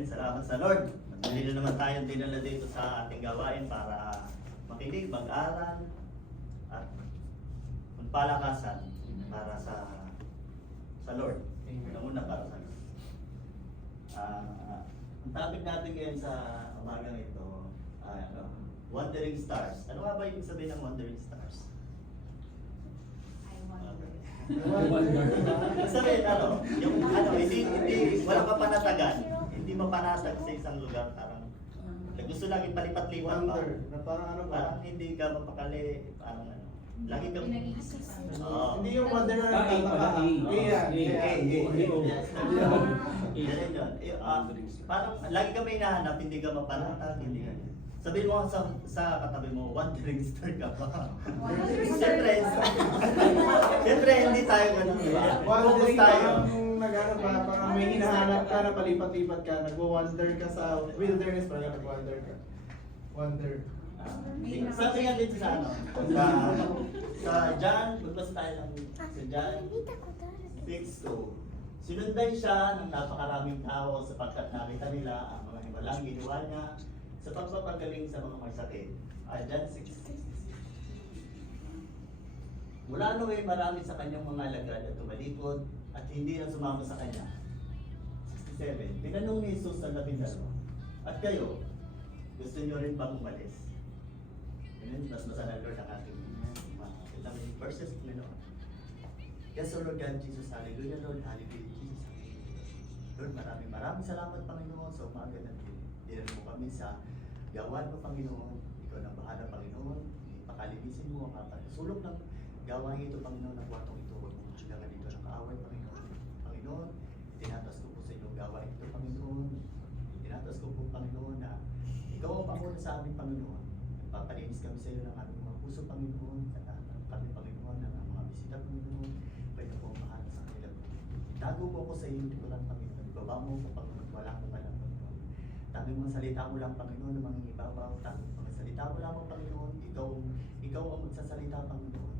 Amen. Salamat sa Lord. Madali na naman tayong dinala dito sa ating gawain para makinig, mag-aral, at magpalakasan para sa Lord. Una para sa Lord. Ang topic natin ngayon sa umagang ito ay Wandering Stars. Ano nga ba yung sabihin ng Wandering Stars? Sabihin yung hindi wala pa panatagan, hindi mapanatag sa isang lugar, parang gusto lagi palipat-lipat pa. Na parang Parang hindi ka mapakali, parang lagi kang hindi yung wonder na parang lagi ka may hinahanap, hindi ka mapanatag, hindi ka. Sabihin mo sa katabi mo, wandering star ka ba? Siyempre, hindi tayo ganun, di ba? Focus tayo. Parang may hinahanap ka na palipat-lipat ka, nagwo-wonder ka sa wilderness, parang nag-wonder ka. Wonder. Sabi nga dito sa sa John, magbasa tayo ng sa John 6:2. Sinundan siya ng napakaraming tao sapagkat nakita nila ang mga himalang ginawa niya sa pagpapagaling sa mga may sakit. John 6:66. Mula noon ay marami sa kanyang mga alagad at tumalikod at hindi na sumama sa kanya. 67. Tinanong ni Jesus ang 12, at kayo, gusto niyo rin bang umalis? Ganun, mas masana Lord ang ating mga verses na noon. Yes, O Lord God, Jesus, hallelujah, Lord, hallelujah, Jesus, hallelujah. Lord, maraming salamat, Panginoon, sa umaga na dinala mo kami sa gawain mo, Panginoon. Ikaw na bahala, Panginoon. Ipakalinisin mo ang pagkasulok ng gawain ito, Panginoon, na kwartong ito. Huwag mo silang dito ng kaaway, Panginoon. Panginoon, tinatas ko po sa inyong gawain ito, Panginoon. Tinatas ko po, Panginoon, na ikaw ang panguna sa amin, Panginoon. Papalinis kami sa iyo ng aming mga puso, Panginoon. At kami, Panginoon, ng mga bisita, Panginoon. Pwede po mahal sa kanila. Itago mo ako sa iyo, hindi ko lang, Panginoon. Ibaba mo ako, Panginoon. Wala akong alam, Panginoon. Tanging mga salita mo lang, Panginoon, ng mga ibabaw. Tanging mga salita mo lang, Panginoon. Ikaw ang magsasalita, Panginoon.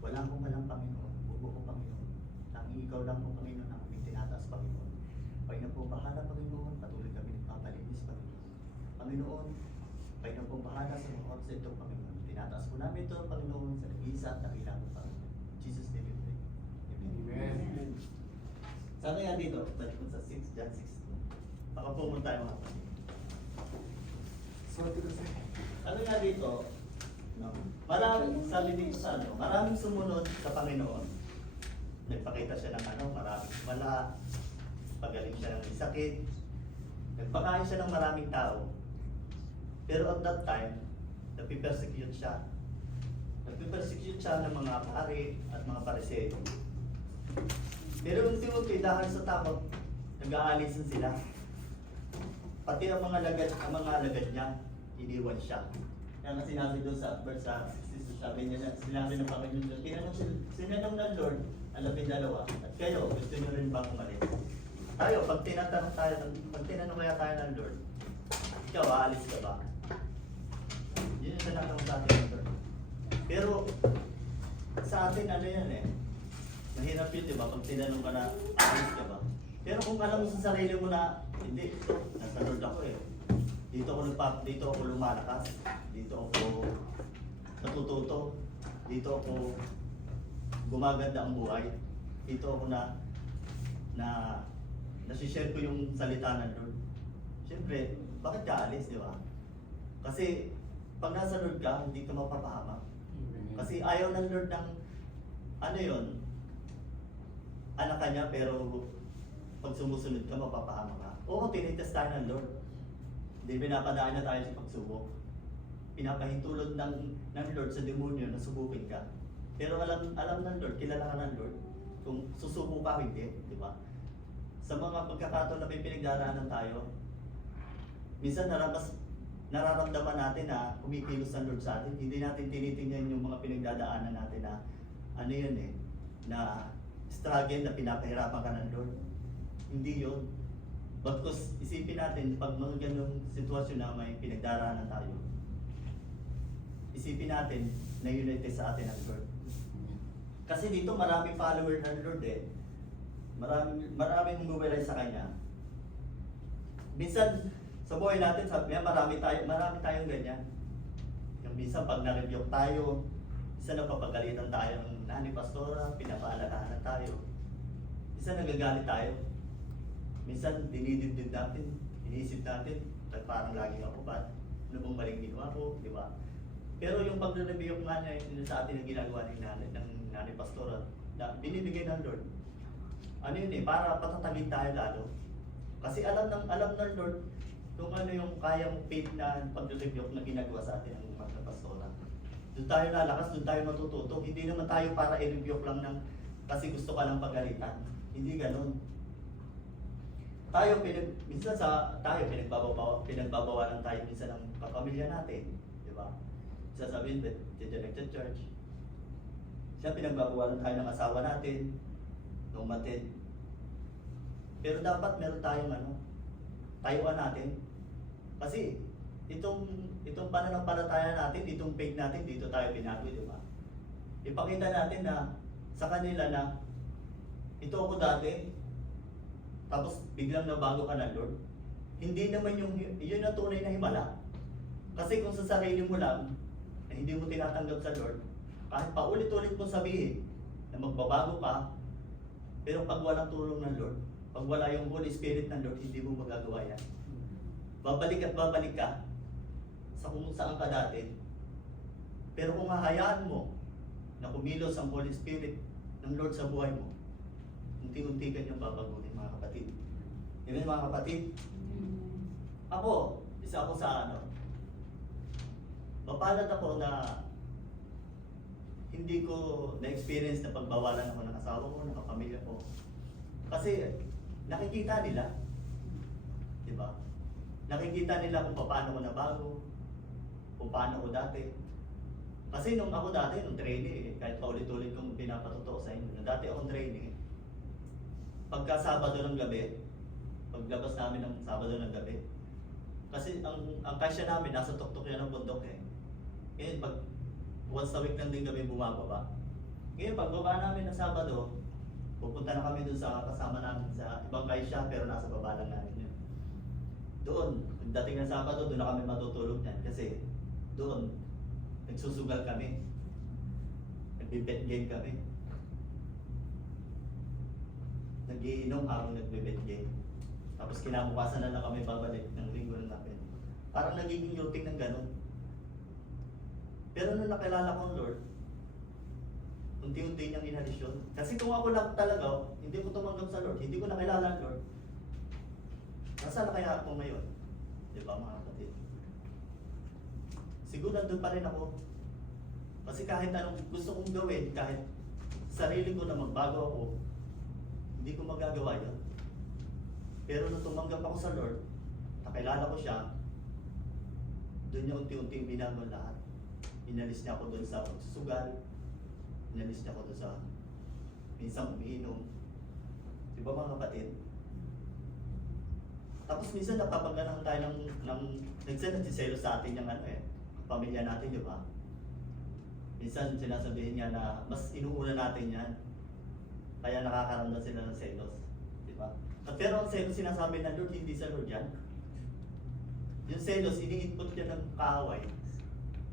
Wala akong alam, Panginoon. Bubo ko, Panginoon. Tanging ikaw lang po, Panginoon, ang aming tinataas, Panginoon. Pwede na po bahala, Panginoon. Patuloy kami nagpapalinis, Panginoon. Panginoon, kayo na pong bahala sa mga oras ito, Panginoon. Tinataas po namin ito, Panginoon, sa nag-iisa at dakilang mo, Panginoon. Jesus' name we pray. Amen. Sabi nga dito, balik mo sa 6, John 6. Baka pumunta tayo mga kapatid. Sabi nga dito, sabi dito sa maraming sumunod sa Panginoon. Nagpakita siya ng maraming wala, pagaling siya ng may sakit, nagpakain siya ng maraming tao. Pero at that time, napipersecute siya. Napipersecute siya ng mga pari at mga pariseo. Pero yung Timothy, dahil sa takot, nag-aalisan sila. Pati ang mga alagad niya, iniwan siya. Kaya nga sinabi doon sa verse 66, sabi niya, sinabi ng Panginoon doon, sinanong ng Lord, ang 12, at kayo, gusto niyo rin bang umalis? Tayo, pag tinanong kaya tayo ng Lord, ikaw, aalis ka ba? Yun yung tinatanong sa atin ng Lord. Pero, sa atin, yan mahirap yun, di ba? Pag tinanong ka na, aalis ka ba? Pero kung alam mo sa sarili mo na, hindi, nasa Lord ako Dito ako lumalakas, dito ako natututo, dito ako gumaganda ang buhay, dito ako nasishare ko yung salita ng Lord. Siyempre, bakit ka alis, di ba? Kasi pag nasa Lord ka, hindi ka mapapahamak. Kasi ayaw ng Lord ng anak ka niya, pero pag sumusunod ka, mapapahamak ka. Oo, tinitest tayo ng Lord. Hindi, pinapadaan na tayo sa pagsubok. Pinapahintulot ng Lord sa demonyo na subukin ka. Pero alam ng Lord, kilala ka ng Lord, kung susubo ka, hindi, di ba? Sa mga pagkakataon na may pinagdaraanan tayo, minsan nararamdaman natin na kumikilos ang Lord sa atin. Hindi natin tinitingnan yung mga pinagdadaanan natin na na struggle na pinapahirapan ka ng Lord. Hindi yun. Bagkus isipin natin, pag mga ganung sitwasyon na may pinagdaraanan tayo, isipin natin na united sa atin ang Lord. Kasi dito maraming follower ng Lord Maraming umuwelay sa Kanya. Minsan, sa buhay natin, sabi nga, marami tayong ganyan. Yung minsan, pag na-rebuke tayo, minsan napapagalitan tayo ng nani pastora, pinapaalalahanan tayo. Minsan nagagalit tayo. Minsan dinidibdib natin, iniisip natin, parang laging ako ba? Ano bang maling ginawa ko, di ba? Pero yung pag-rebuke nga niya, yun sa atin ang ginagawa ng nani pastora, na binibigay ng Lord. Ano yun eh, para patatagin tayo lalo. Kasi alam ng Lord kung ano yung kayang faith na pag-rebuke na ginagawa sa atin ng mga pastora. Doon tayo lalakas, doon tayo matututo. Hindi naman tayo para i-rebuke lang ng kasi gusto ka lang pagalitan. Hindi ganun. Minsan pinagbabawalan tayo minsan ng kapamilya natin. Di ba? Sasabihin, diyan nagcha-church. Siya pinagbabawalan tayo ng asawa natin, ng matid. Pero dapat meron tayong tayuan natin. Kasi itong pananampalataya natin, itong faith natin, dito tayo binago, di ba? Ipakita natin na sa kanila na ito ako dati, tapos biglang nabago ka na, Lord. Hindi naman yun ang tunay na himala. Kasi kung sa sarili mo lang, na hindi mo tinatanggap sa Lord, kahit paulit-ulit mo sabihin na magbabago ka, pero pag walang tulong ng Lord, pag wala yung Holy Spirit ng Lord, hindi mo magagawa yan. Babalik at babalik ka sa kung saan ka dati. Pero kung hahayaan mo na kumilos ang Holy Spirit ng Lord sa buhay mo, unti-unti ka niyang babaguhin, mga kapatid. Amen, mga kapatid? Ako, isa ako sa mapalad ako na hindi ko na-experience na pagbawalan ako ng asawa ko, ng kapamilya ko. Kasi nakikita nila, di ba? Nakikita nila kung paano ko nabago, kung paano ko dati. Kasi nung ako dati, nung trainee, kahit paulit-ulit kong pinapatuto sa inyo, nung dati akong trainee, pagka Sabado ng gabi, paglabas namin ng Sabado ng gabi, kasi ang kasya namin, nasa tuktok yan ng bundok eh. Ngayon, pag once a week lang din kami bumababa. Ngayon, pagbaba namin ng Sabado, pupunta na kami dun sa kasama namin sa ibang kaisya, pero nasa baba lang namin yun. Doon, dating ng Sabado, doon na kami matutulog niyan. Kasi doon, nagsusugal kami. Nagbe-bet game kami. Nagiinom habang nagbe-bet game. Tapos kinabukasan na lang kami babalik ng linggo na natin. Parang nagiging routine ng ganun. Pero nung nakilala ko ng Lord, unti-unti niyang inalis yun. Kasi kung ako lang talaga, hindi ko tumanggap sa Lord, hindi ko nakilala ang Lord, nasaan na kaya ako ngayon? Di ba, mga kapatid? Siguro nandun pa rin ako. Kasi kahit anong gusto kong gawin, kahit sarili ko na magbago ako, hindi ko magagawa yun. Pero nung tumanggap ako sa Lord, nakilala ko siya, doon niya unti-unti binago lahat. Inalis niya ako doon sa pagsusugal, inalis niya ako doon sa minsan umiinom. Di ba, mga kapatid? Tapos minsan napapaganahan tayo ng nagsiselo sa atin yung pamilya natin, di ba? Minsan sinasabihin niya na mas inuuna natin yan. Kaya nakakaramdam sila ng selos. Di ba? Pero ang selos sinasabi ng Lord, hindi sa Lord yan. Yung selos, iniinput niya ng kaaway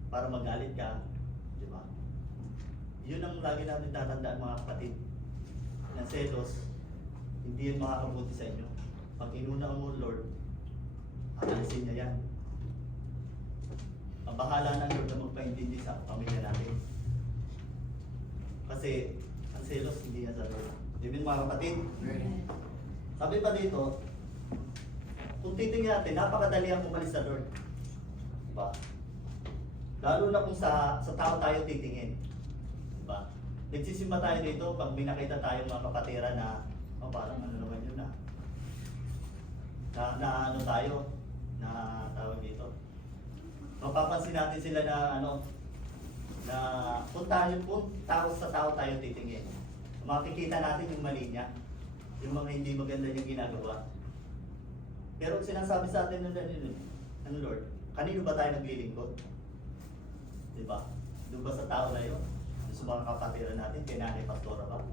para magalit ka. Di ba? Yun ang lagi natin tatandaan, mga kapatid. Na selos, hindi yan makakabuti sa inyo. Pag inuna mo, Lord, alisin niya yan. Ang bahala ng Lord na magpaintindi sa pamilya natin. Kasi ang selos hindi yan sa Lord. Di ba, mga kapatid? Sabi pa dito, kung titingnan natin, napakadali ang umalis sa Lord. Diba? Lalo na kung sa tao tayo titingin. Diba? Nagsisimba tayo dito pag may nakita tayong mga kapatira na parang ano naman yun na ano tayo, na tawag dito. Mapapansin natin sila na na kung tao sa tao tayo titingin. Makikita natin yung mali niya, yung mga hindi maganda niyang ginagawa. Pero sinasabi sa atin ng Lord, kanino ba tayo naglilingkod? Diba? Doon ba sa tao na yun? Sa mga kapatira natin, kay Nanay Pastora ba?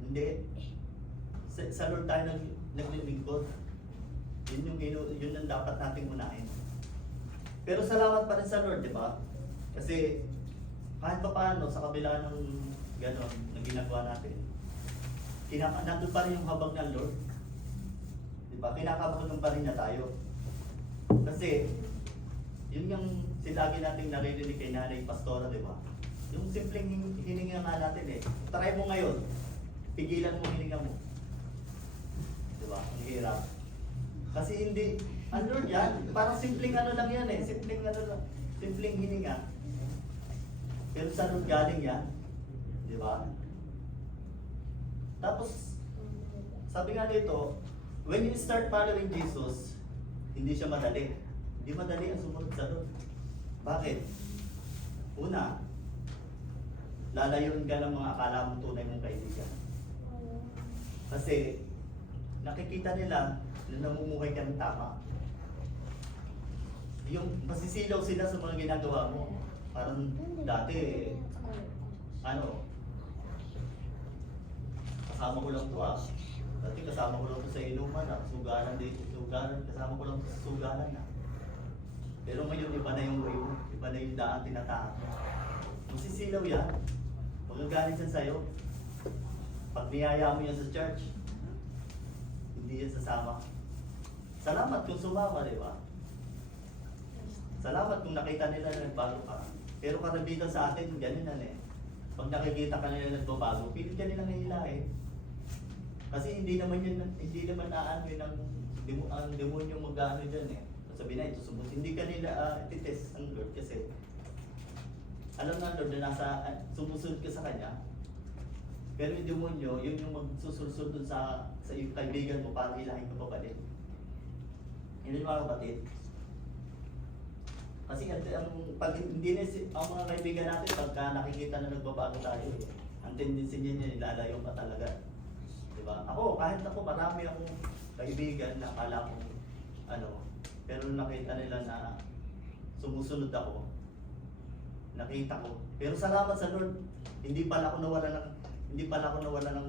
Hindi. Sa Lord tayo naglilingkod. Yun ang dapat nating unahin. Pero salamat pa rin sa Lord, di ba? Kasi kahit pa paano, sa kabila ng gano'n na ginagawa natin, nandun pa rin yung habag ng Lord. Di ba? Kinakabahan pa rin niya tayo. Kasi, yun yung silagi nating naririnig kay Nanay Pastora, di ba? Yung simpleng hininga nga natin eh. Try mo ngayon, pigilan mo hininga mo. Di ba? Ang hirap. Kasi hindi, ang Lord yan, parang simpleng ano lang yan eh. Simpleng ano lang, simpleng hininga. Pero sa Lord galing yan. Di ba? Tapos, sabi nga dito, when you start following Jesus, hindi siya madali. Hindi madali ang sumunod sa Lord. Bakit? Una, lalayuin ka ng mga akala mong tunay mong kaibigan. Kasi, nakikita nila na namumuhay ka ng tama. Yung masisilaw sila sa mga ginagawa mo. Parang dati, kasama ko lang to ah. Dati kasama ko lang to sa inuman ah. Sugalan dito, kasama ko lang to sa sugalan ah. Pero ngayon iba na yung way mo, iba na yung daan tinatahan mo. Masisilaw yan. Magagalit yan sa'yo. Pag niyaya mo yan sa church, hindi yan sasama. Salamat kung sumama, di ba? Salamat kung nakita nila na nagbago ka. Pero karamihan sa atin, ganyan na eh. Pag nakikita ka nila nagbabago, pilit ka nilang hihilahin. Kasi hindi naman aano yun ang demonyo mag-ano dyan eh. Sabi na ito, hindi ka nila titest ang Lord kasi alam na Lord na sumusunod ka sa Kanya. Pero yung demonyo, yun yung magsusulsol dun sa iyong kaibigan mo para hilahin ka pabalik. Yun yung mga kapatid. Kasi pag hindi na ang mga kaibigan natin, pagka nakikita na nagbabago tayo, ang tendency niya ilalayo ka talaga. Diba? Kahit ako, marami akong kaibigan na akala ko, pero nakita nila na sumusunod ako. Nakita ko. Pero salamat sa Lord, hindi pala ako nawala ng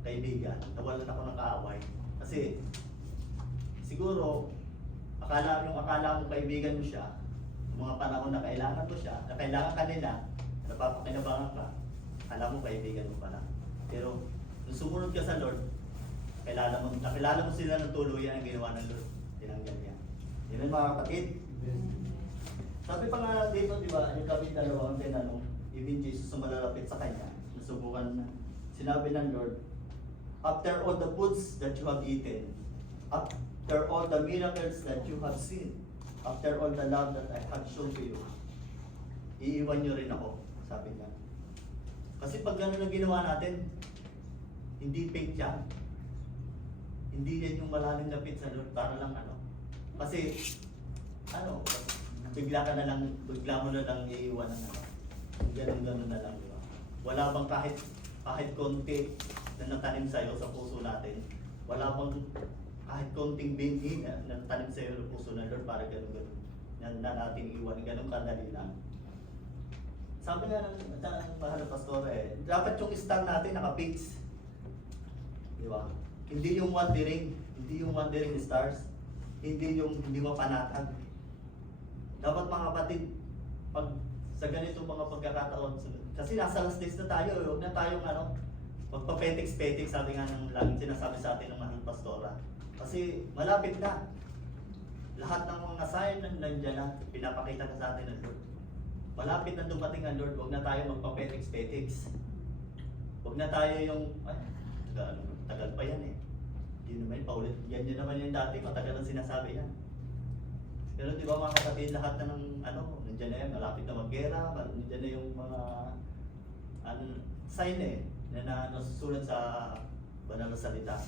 kaibigan. Nawalan ako ng kaaway. Kasi siguro akala mo kaibigan mo siya, mga panahon na kailangan mo siya, na kailangan ka nila, napapakinabangan ka, akala mo kaibigan mo pala. Pero nung sumunod ka sa Lord, nakilala mo sila ng tuluyan ang ginawa ng Lord. Tinanggal niya. Yun ang mga kapatid. Sabi pa nga dito, di ba, yung kami dalawang tinanong, even Jesus na malalapit sa Kanya, nasubukan na. Sinabi ng Lord, after all the foods that you have eaten, after all the miracles that you have seen, after all the love that I have shown to you, iiwan nyo rin ako, sabi niya. Kasi pag gano'n ang ginawa natin, hindi fake yan. Hindi yan yung malalim na fit sa Lord, para lang Kasi, bigla mo na lang iiwan ng Ganun na lang, di ba? Wala bang kahit konti na natanim sa'yo sa puso natin, wala bang kahit konting binhi na natanim sa'yo sa puso ng Lord para ganun na natin iwan, ganun kadali lang. Sabi nga ng mahal na pastor dapat yung stand natin naka-fix. Di ba? Hindi yung wandering stars, hindi mo panatag. Dapat mga kapatid, pag sa ganito mga pagkakataon, kasi nasa last days na tayo, huwag na tayong magpa-petiks-petiks, sabi nga ng laging sinasabi sa atin ng mahal na pastora. Kasi malapit na. Lahat ng mga sign nandiyan na, pinapakita na sa atin ng Lord. Malapit na dumating ang Lord, huwag na tayo magpa-petiks-petiks. Huwag na tayo yung, tagal pa yan eh. Yun naman, paulit, yan naman yung dati, matagal ang sinasabi yan. Pero di ba mga kapatid, lahat na ng nandiyan na yan, malapit na mag-gera, nandiyan na yung mga sign na nasusulat sa banal na salita.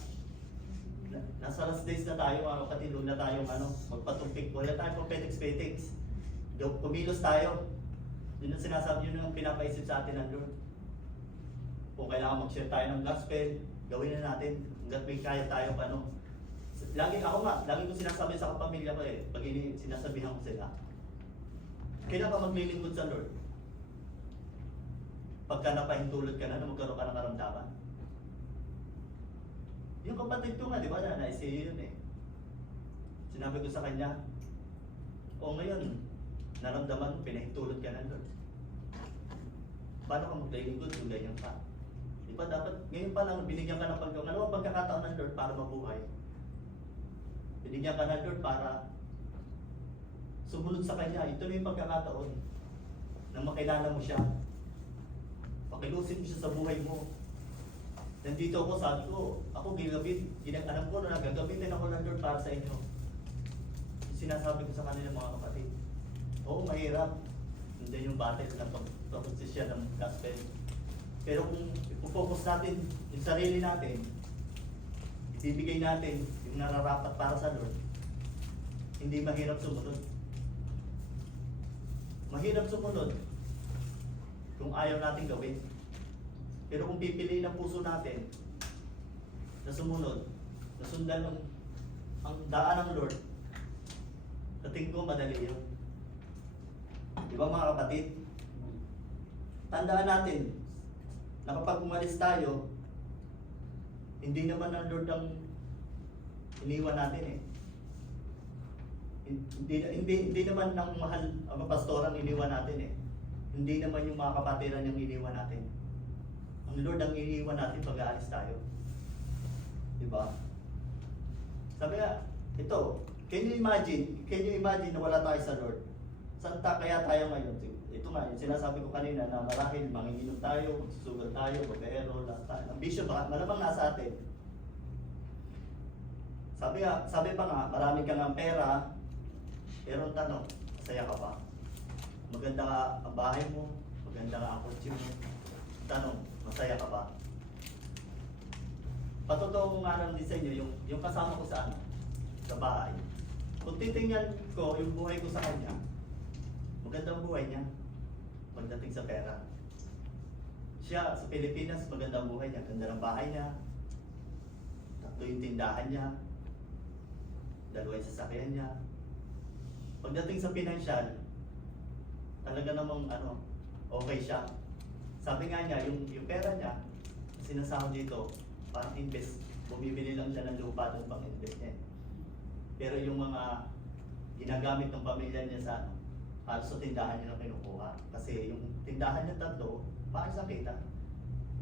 Nasa last days na tayo mga kapatid, huwag na tayong magpatumpik, huwag na tayong petiks-petiks. Kumilos tayo. Yun ang sinasabi, yun ang pinapaisip sa atin ng Lord. Kung kailangan mag-share tayo ng gospel, gawin na natin. Hanggat may kaya tayo lagi ko sinasabi sa kapamilya ko pag sinasabihan ko sila, kailan ka maglilingkod sa Lord? Pagka napahintulot ka na magkaroon ka ng karamdaman. Yung kapatid ko nga, di ba, naisiyo yun Sinabi ko sa kanya, o ngayon, naramdaman mo, pinahintulot ka na Lord. Paano ka maglilingkod kung ganyan ka? Di ba dapat, ngayon pa lang, binigyan ka ng pagkakataon ng Lord para mabuhay. Binigyan ka ng Lord para sumunod sa Kanya. Ito na yung pagkakataon na makilala mo siya. Pakilusin mo siya sa buhay mo. Nandito ako, sabi ko, ako alam ko na gagamitin ako ng Lord para sa inyo. Sinasabi ko sa kanila mga kapatid, oo, mahirap. Hindi yung battle ng pag-posisyon ng gospel. Pero kung ipofocus natin yung sarili natin, ibibigay natin yung nararapat para sa Lord, hindi mahirap sumunod. Mahirap sumunod kung ayaw natin gawin. Pero kung pipiliin ang puso natin na sumunod, na sundan ang daan ng Lord, sa tingin ko madali yun. Di ba mga kapatid? Tandaan natin na kapag umalis tayo, hindi naman ng Lord ang iniwan natin eh. Hindi naman ng mahal ang pastor ang iniwan natin eh. Hindi naman yung mga kapatiran yung iniwan natin. Ang Lord ang iniwan natin pag aalis tayo. Di ba? Sabi nga, ito, can you imagine na wala tayo sa Lord? Saan kaya tayo ngayon? Ito nga, yung sinasabi ko kanina na marahil manginginom tayo, magsusugal tayo, mag-aero, lahat tayo. Ang bisyo ba, malamang nasa atin. Sabi pa nga, marami kang ang pera, pero ang tanong, masaya ka ba? Maganda ka ang bahay mo, maganda ka ang kotse mo. Tanong, masaya ka ba? Patotoo ko nga lang din sa inyo, yung kasama ko sa sa bahay. Kung titingnan ko yung buhay ko sa kanya, magandang buhay niya pagdating sa pera. Siya sa Pilipinas, magandang buhay niya, ganda ng bahay niya, 3 yung tindahan niya, 2 yung sasakyan niya. Pagdating sa pinansyal, talaga namang okay siya. Sabi nga niya, yung pera niya, sinasahod dito, parang invest, bumibili lang siya ng lupa doon pang invest niya. Pero yung mga ginagamit ng pamilya niya sa halos sa tindahan niya na kinukuha. Kasi yung tindahan niya 3, maayos ang kita.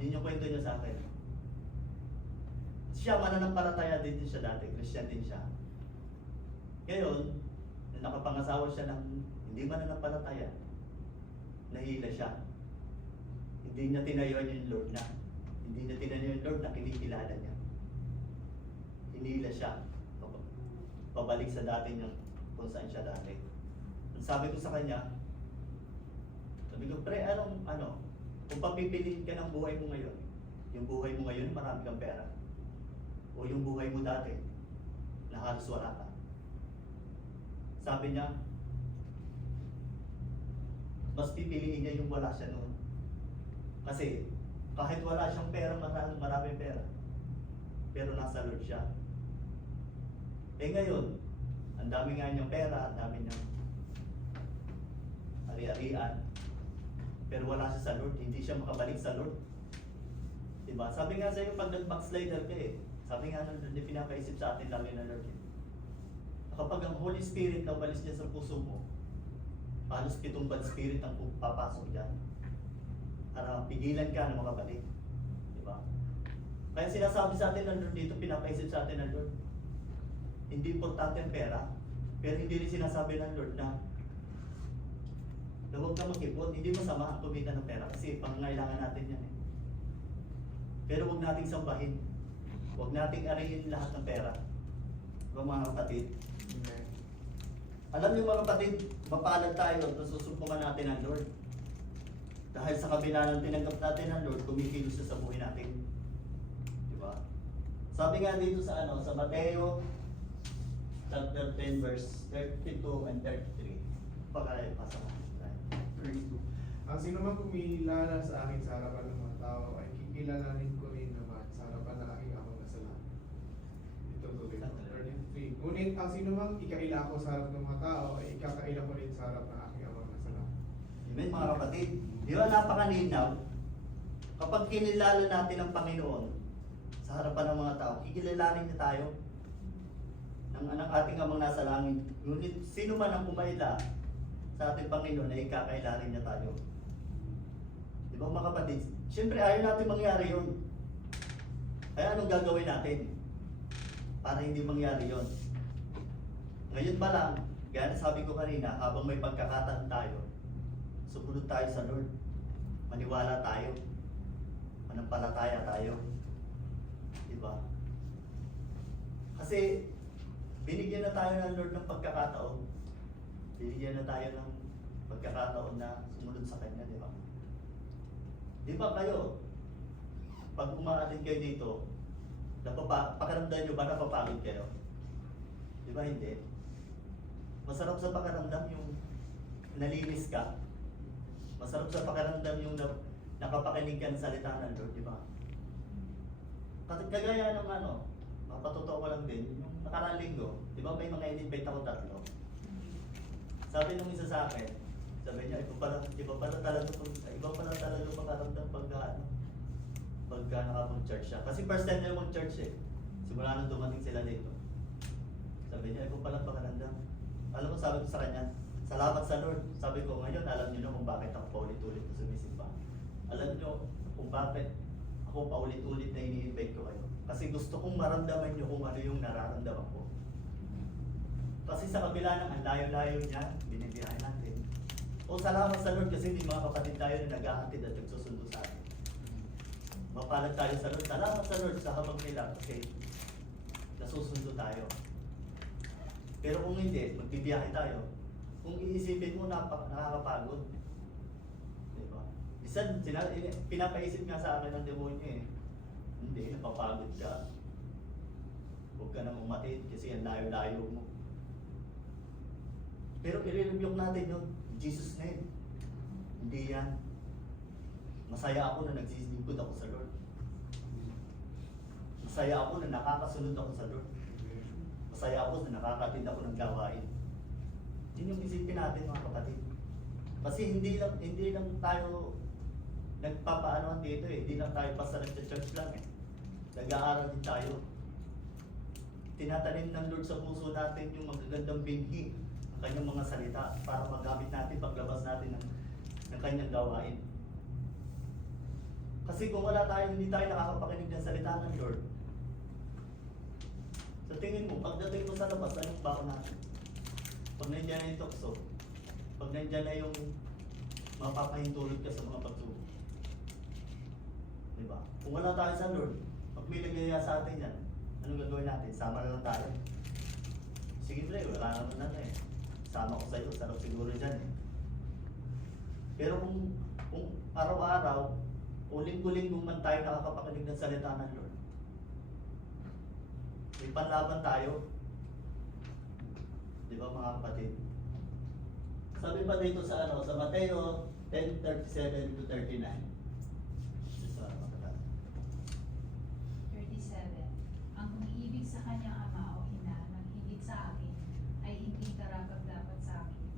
Yun yung kwento niya sa akin. Siya, mananampalataya din siya dati, Christian din siya. Ngayon, nung nakapangasawa siya ng hindi mananampalataya, nahila siya. Hindi niya tinayuan yung Lord na. Hindi niya tinayuan yung Lord na kinikilala niya. Hinila siya. Pabalik sa dati niyang kung saan siya dati. Sabi ko sa kanya, sabi ko, pre, kung papipiliin ka ng buhay mo ngayon, yung buhay mo ngayon, marami kang pera. O yung buhay mo dati, na halos wala ka. Sabi niya, mas pipiliin niya yung wala siya noon. Kasi, kahit wala siyang pera, maraming pera. Pero nasa Lord siya. Eh ngayon, ang dami nga niyang pera, ang dami niyang ari-arian. Pero wala siya sa Lord, hindi siya makabalik sa Lord. Diba? Sabi nga sa iyo, pag nag-backslider ka sabi nga nung hindi pinapaisip sa atin lagi na Lord. Kapag ang Holy Spirit na umalis niya sa puso mo, halos 7 bad spirit ang papasok dyan. Para pigilan ka na makabalik. Diba? Kaya sinasabi sa atin ng Lord dito, pinapaisip sa atin ng Lord. Hindi importante ang pera, pero hindi rin sinasabi ng Lord na huwag ka mag-ipon. Hindi masama ang kumita ng pera kasi pangangailangan natin yan eh. Pero huwag nating sambahin. Huwag nating arihin lahat ng pera. Mga kapatid. Amen. Alam niyo mga kapatid, mapalad tayo at susumpungan natin ang Lord. Dahil sa kabila ng tinanggap natin ng Lord, kumikilos siya sa buhay natin. Diba? Sabi nga dito sa sa Mateo chapter 10 verse 32 and 33. Pagkaya pasa mo. 32. Ang sino man kumilala sa akin sa harapan ng mga tao ay kikilalanin ko rin naman sa harapan ng aking amang nasa langit. Ito tuloy ko. 33. Ngunit ang sino man ikaila ko sa harap ng mga tao ay ikakaila ko rin sa harap ng aking amang nasa langit. Amen mga kapatid. Di ba napakalinaw? Kapag kinilala natin ang Panginoon sa harapan ng mga tao, kikilalanin niya tayo. ng ating amang nasa langit. Ngunit sino man ang kumaila sa ating Panginoon ay ikakaila rin niya tayo. Di ba mga kapatid? Siyempre ayaw natin mangyari yun. Kaya anong gagawin natin para hindi mangyari yon? Ngayon pa lang, gaya na sabi ko kanina, habang may pagkakataon tayo, sumunod tayo sa Lord. Maniwala tayo. Manampalataya tayo. Diba? Kasi binigyan na tayo ng Lord ng pagkakataon. Binigyan na tayo ng pagkakataon na sumunod sa Kanya, di ba? Di ba kayo, pag umaatin kayo dito, pakiramdam nyo ba napapagod kayo? Di ba hindi? Masarap sa pakiramdam yung nalinis ka. Masarap sa pakiramdam yung nakapakinig ka ng salita ng Lord, di ba? Kagaya ng mapatotoo ko lang din, yung nakaraang linggo, di ba may mga in-invite ako 3. Sabi nung isa sa akin, sabi niya, iba pala talaga pakiramdam pagka nakapag-church siya. Kasi first time niya mag-church eh. Simula nung dumating sila dito. Sabi niya, iba pala pakiramdam. Alam mo, sabi ko sa kanya, salamat sa Lord. Sabi ko, ngayon, alam niyo na kung bakit ako paulit-ulit na sumisimba. Alam niyo kung bakit ako paulit-ulit na ini-invite ko kayo. Kasi gusto kong maramdaman niyo kung ano yung nararamdaman ko. Kasi sa kabila ng ang layo-layo niya, binibiyahe natin. O salamat sa Lord kasi may mga kapatid tayo na nag-ahatid at nagsusundo sa atin. Mapalad tayo sa Lord. Salamat sa Lord sa habang nila kasi nasusundo tayo. Pero kung hindi, magbibiyahe tayo. Kung iisipin mo, nakakapagod. Diba? Bisan, pinapaisip nga sa akin ng demonyo eh. Hindi, napapagod ka. Huwag ka nang umatid kasi ang layo-layo mo. Pero i-review natin yun. Jesus name. Hindi yan. Masaya ako na nagsisingkod ako sa Lord. Masaya ako na nakakasunod ako sa Lord. Masaya ako na nakakatid ako ng gawain. Yun yung isipin natin mga kapatid. Kasi hindi lang tayo nagpapaanoan dito eh. Hindi lang tayo basta nag-church lang eh. Nag-aaral din tayo. Tinatanim ng Lord sa puso natin yung magagandang binhi ng kanyang mga salita para magamit natin paglabas natin ng kanyang gawain. Kasi kung wala tayo, hindi tayo nakakapakinig ng salita ng Lord. Sa tingin mo, pagdating mo sa labas, anong baon natin? Pag nandiyan na yung tukso, pag nandiyan na yung mapapahintulot ka sa mga pagsubok. Diba? Kung wala tayo sa Lord, pag may nagyaya sa atin yan, anong gagawin natin? Sama na lang tayo. Sige pre, wala naman na eh. Sama ko sa'yo, sarap siguro dyan eh. Pero kung araw-araw, o linggo-linggo man tayo nakakapakinig ng salita ng Lord, may panlaban tayo. Di ba mga kapatid? Sabi pa dito sa Mateo 10:37 to 39. Sa 37. Ang umiibig sa kanyang ama o ina ng higit sa akin ay hindi karapat-dapat sa akin.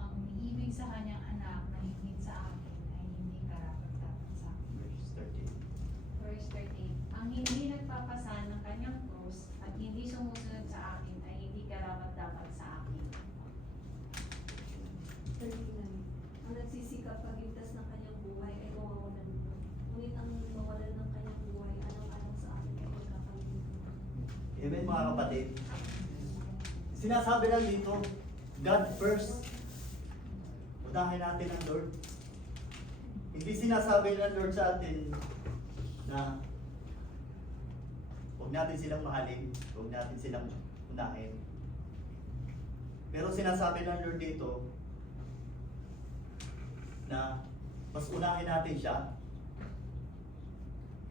Ang umiibig sa kanyang anak na higit sa akin ay hindi karapat-dapat sa akin. Verse 13. Verse 38. Ang hindi nagpapasan ng kanyang krus at hindi sumusunod sa akin ay hindi karapat-dapat sa akin. 39. Ang nagsisikap pagligtas ng kanyang buhay ay mawawalan nito. Ngunit ang mawalan ng kanyang buhay, alang-alang sa akin ay magkakalimutan. Amen mga kapatid. Sinasabi lang dito, God first. Unahin natin ang Lord. Hindi sinasabi ng Lord sa atin na huwag natin silang mahalin, huwag natin silang unahin. Pero sinasabi ng Lord dito na mas unahin natin siya,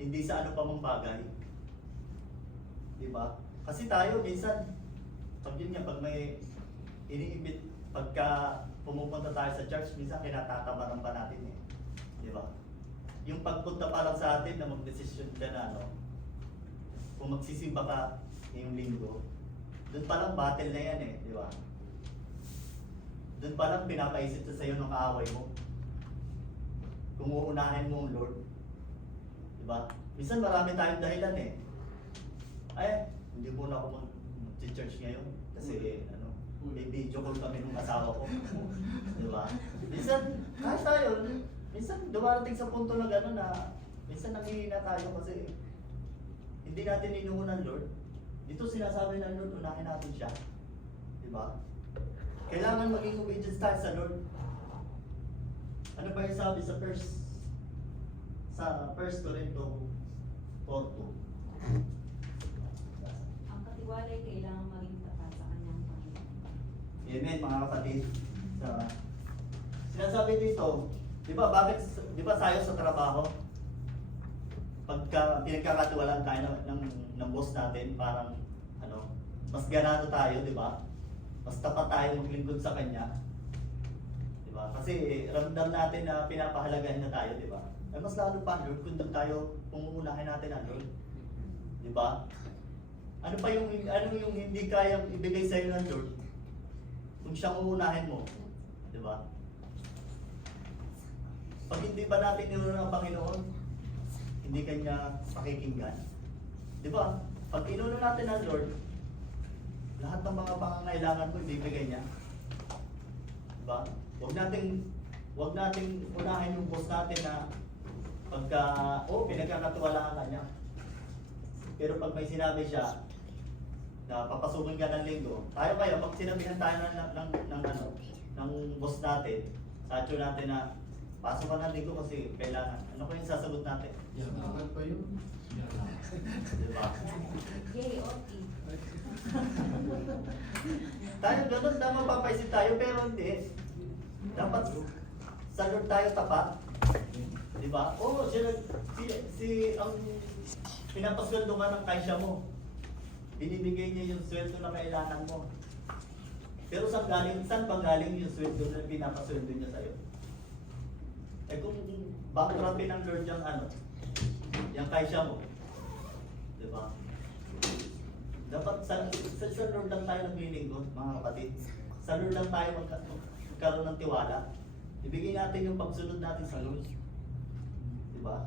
hindi sa ano pa mang bagay. Diba? Kasi tayo minsan, pag may iniimbit, pagka pumupunta tayo sa church, minsan kinatatabaran pa natin eh. Diba? Yung pagpunta pa lang sa atin na mag-desisyon ka na kung magsisimba ka ngayong linggo, doon pa lang battle na yan eh, di ba? Doon pa lang pinapaisip sa iyo ng kaaway mo. Kung uunahin mo ang Lord. Di ba? Minsan marami tayong dahilan eh. Ay, hindi muna ako church ngayon. Kasi may video call kami ng asawa ko. Di ba? Minsan, kahit tayo, minsan dumarating sa punto na gano'n na minsan nanghihina tayo kasi hindi natin inuunan ng Lord. Dito sinasabi ng Lord, unahin natin siya. Di ba? Kailangan maging obedience tayo sa Lord. Ano ba yung sabi sa First Corinto 4:2? Ang katiwala ay kailangan maging tapat sa kanyang Panginoon. Amen, mga kapatid. Sinasabi dito, di ba tayo sa trabaho, pagka pinagkakatiwalaan tayo ng boss natin, parang mas ganado tayo, di ba? Mas tapat tayo maglingkod sa kanya. Di ba? Kasi ramdam natin na pinapahalagahan na tayo, di ba? Ay mas lalo pa, Lord, kung uunahin natin ang Lord. Di ba? Ano yung hindi kayang ibigay sa iyo ng Lord? Kung siyang uunahin mo. Di ba? Pag hindi pa natin inuna ng Panginoon, hindi kanya pakikinggan. Di ba? Pag inuna natin ang Lord, lahat ng mga pangangailangan ko ibibigay niya. Di ba? Huwag nating unahin yung boss natin na pinagkakatiwalaan ka niya. Pero pag may sinabi siya na papasukin ka ng linggo, tayo kaya pag sinabihan tayo ng boss natin, satyo natin na pasok ka ng linggo kasi kailangan. Ano ko yung sasagot natin? Bakit pa yun? Diba? Yay, okay. Tayo ganun, mapapaisip tayo pero hindi. Dapat sa Lord tayo tapat. Diba? Oo, ang pinapasweldo ka ng kaisya mo. Binibigay niya yung sweldo na kailangan mo. Pero saan pa galing yung sweldo na pinapasweldo niya sa'yo? Eh kung bankruptcy ng Lord yung kaisya mo. Diba? Dapat sa Lord lang tayo naglilingkod, mga kapatid. Sa Lord lang tayo magkaroon ng tiwala. Ibigay natin yung pagsunod natin sa Lord. Diba?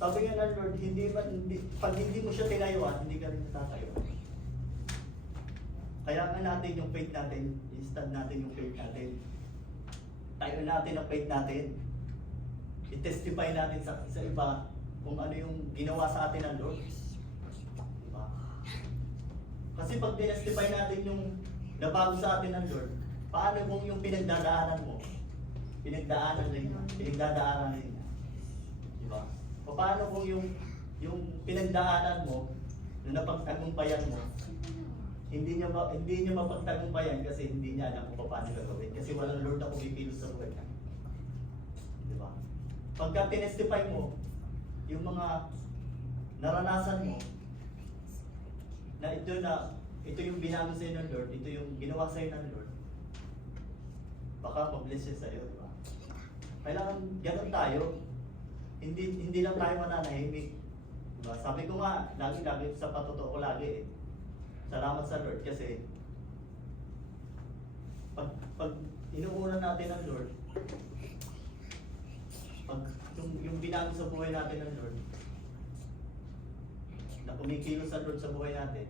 Sabi nga ng Lord, pag hindi mo siya tinayuan, hindi ka rin natatayo. Kaya nga natin yung faith natin, i-stand natin yung faith natin. Tayo natin ang faith natin. I-testify natin sa iba kung ano yung ginawa sa atin ng Lord. Diba? Kasi pag tinestify natin yung nabago sa atin ng Lord, paano kung yung pinagdadaanan mo? Pinagdaanan rin niya. Diba? Paano kung yung pinagdaanan mo, na napagtagumpayan mo, hindi niya mapagtagumpayan kasi hindi niya alam kung paano gagawin. Kasi walang Lord na kumikilos sa buhay niya. Diba? Pagka tinestify mo, yung mga naranasan mo, na ito yung binago sa'yo ng Lord, ito yung ginawa sa'yo ng Lord, baka mag-bless siya sa'yo, diba? Kailangan ganun tayo. Hindi lang tayo mananahimik. Diba? Sabi ko nga, lagi sa patotoo ko lagi salamat sa Lord kasi pag inuuna natin ang Lord, pag yung binago sa buhay natin ng Lord, na kumikilos sa Lord sa buhay natin,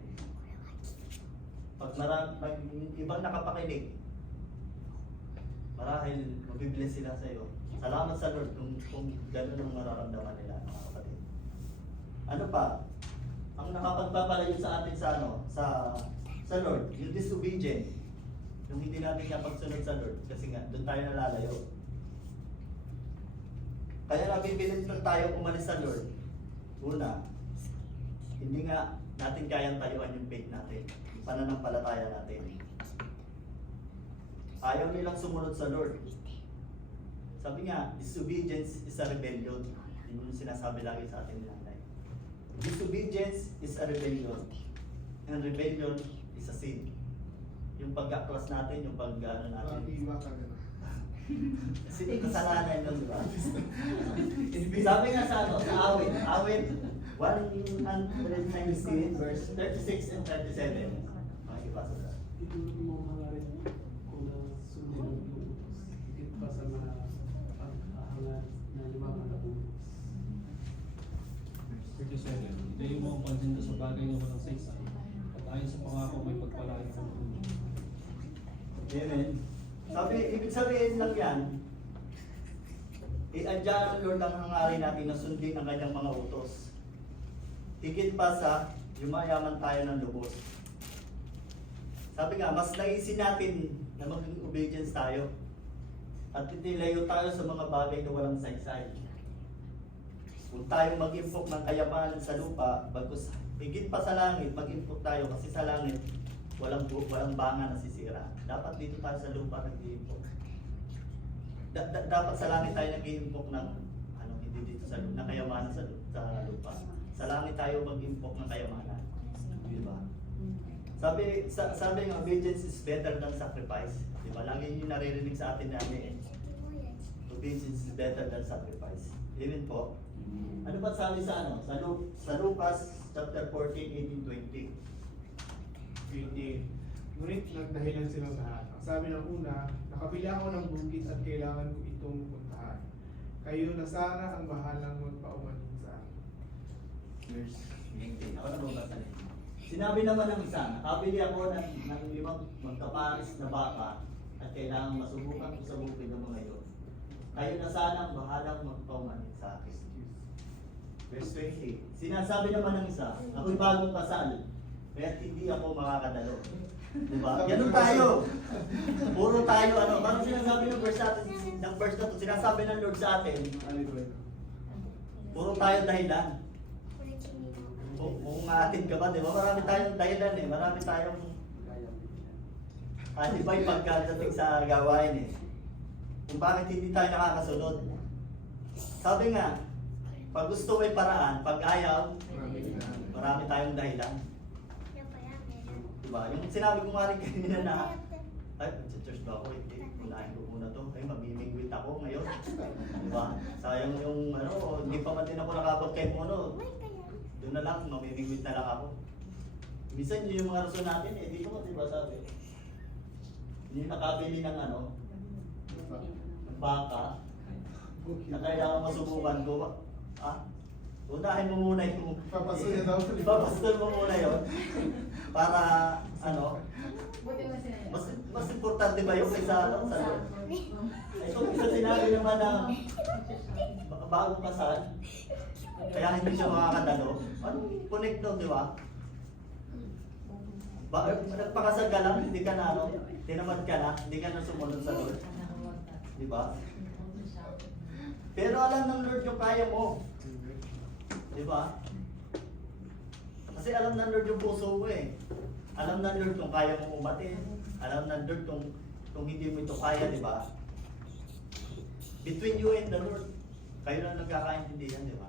pag ibang nakapakinig, marahil mabibless sila sa iyo. Salamat sa Lord kung gano'n ang mararamdaman nila, mga kapatid. Ano pa? Ang nakapagpapalayo sa atin sa Lord, yung disobedient, yung hindi natin napagsunod sa Lord, kasi nga, doon tayo nalalayo. Kaya nabibilit lang tayo umalis sa Lord. Una, hindi nga natin kayang tayuan yung faith natin, yung pananampalataya natin. Ayaw nilang sumunod sa Lord. Sabi nga, disobedience is a rebellion. Yun yung sinasabi lagi sa atin ng nanay. Disobedience is a rebellion. And rebellion is a sin. Yung pagkaklas natin, yung pag-ano natin. Iba ka na. Kasi kasalanan yun, di ba? Sabi nga sa awit 119 verse 36 and 37. Makikipasa sa. Itulog mo mga rin kung sundin ang utos. Higit pa sa mga pag-ahangad na lumaban na utos. 37. Itayo mo ang pansin sa bagay na walang saysay at Ayon sa pangako may pagpalain sa mundo. Amen. Sabi, ibig sabihin lang yan, iadya ng Lord ang hangarin natin na sundin ang kanyang mga utos. Higit pa sa yumayaman tayo ng lubos. Sabi nga, mas naisin natin na maging obedience tayo. At itilayo tayo sa mga bagay na walang saysay. Kung tayo mag-impok ng kayamanan sa lupa, bagkus higit pa sa langit, mag-impok tayo kasi sa langit, walang banga na sisira. Dapat dito tayo sa lupa nag-iimpok. Dapat sa langit tayo nag-iimpok ng hindi dito sa lupa, na kayamanan sa lupa. Sa langit tayo mag-impok ng kayamanan. Di ba? Sabi ng obedience is better than sacrifice. Di ba? Lagi yung naririnig sa atin namin. Obedience is better than sacrifice. Amen po. Ano ba sabi sa sa Lucas chapter 14, 18, 20? 20. Ngunit nagdahilan silang lahat. Ang sabi ng una, nakabili ako ng bukid at kailangan ko itong puntahan. Kayo na sana ang bahalang magpaumanhin sa akin. Verse 20. Ako na mabasa rin. Sinabi naman ng isa, nakabili ako ng 5 magkapares na baka at kailangan masubukan ko sa bukid ng mga iyon. Kayo na sana ang bahalang magpaumanhin sa akin. Verse 20. Sinasabi naman ng isa, ako'y bagong kasal, kaya hindi ako makakadalo. Diba? Ganun tayo. Puro tayo, parang sinasabi ng verse natin, ng verse na to, sinasabi ng Lord sa atin, puro tayo dahilan. Kung atin ka ba, di ba? Marami tayong dahilan eh. Marami tayong alibay pagkadating sa gawain eh. Kung bakit hindi tayo nakakasunod. Sabi nga, pag gusto may paraan, pag ayaw, marami tayong dahilan. Diba? Yung sinabi ko nga rin kanina na, ay, church ba ako? Unahin ko muna to. Ay, mamimingwit ako ngayon. Diba? Sayang yung, hindi pa man din ako nakabot kay Mono. Doon na lang, mamimingwit na lang ako. Minsan yun yung mga rason natin eh. Di ko mo, diba sabi? Hindi nakabili ng ng baka, na kailangan masubukan ko. Unahin mo muna yung papastol mo muna yun para mas importante ba yung isa sa Lord? Itong isa sinabi naman na bagong kasal kaya hindi siya makakadalo. Anong connect doon, di ba? Nagpakasal ka lang, hindi ka na tinamad ka na, hindi ka na sumunod sa Lord. Di ba? Pero alam ng Lord yung kaya mo. Di ba? Kasi alam ng Lord yung puso mo eh. Alam ng Lord kung kaya mo umatin. Alam ng Lord kung hindi mo ito kaya, di ba? Between you and the Lord, kayo lang nagkakaintindihan, di ba?